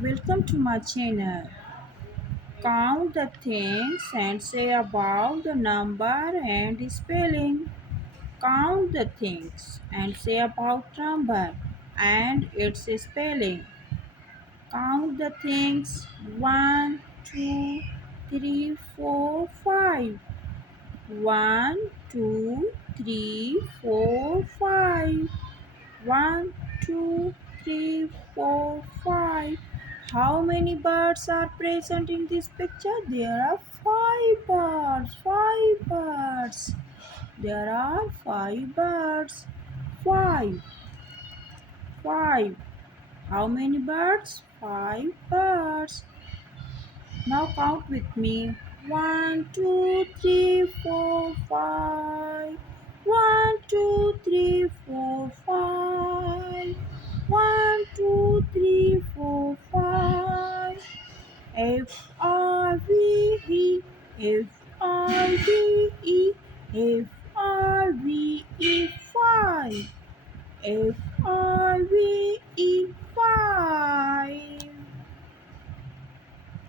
Welcome to my channel. Count the things and say about the number and spelling. Count the things and say about number and its spelling. Count the things: one, two, three, four, five. One, two, three, four, five. One, two, three, four, five. How many birds are present in this picture? There are five birds. Five birds. There are five birds. Five. Five. How many birds? Five birds. Now count with me. One, two, three, four, five. One, two, three, four, five. One, two, three, four, five. F-R-V-E, F-R-V-E, F-R-V-E, five. F-R-V-E,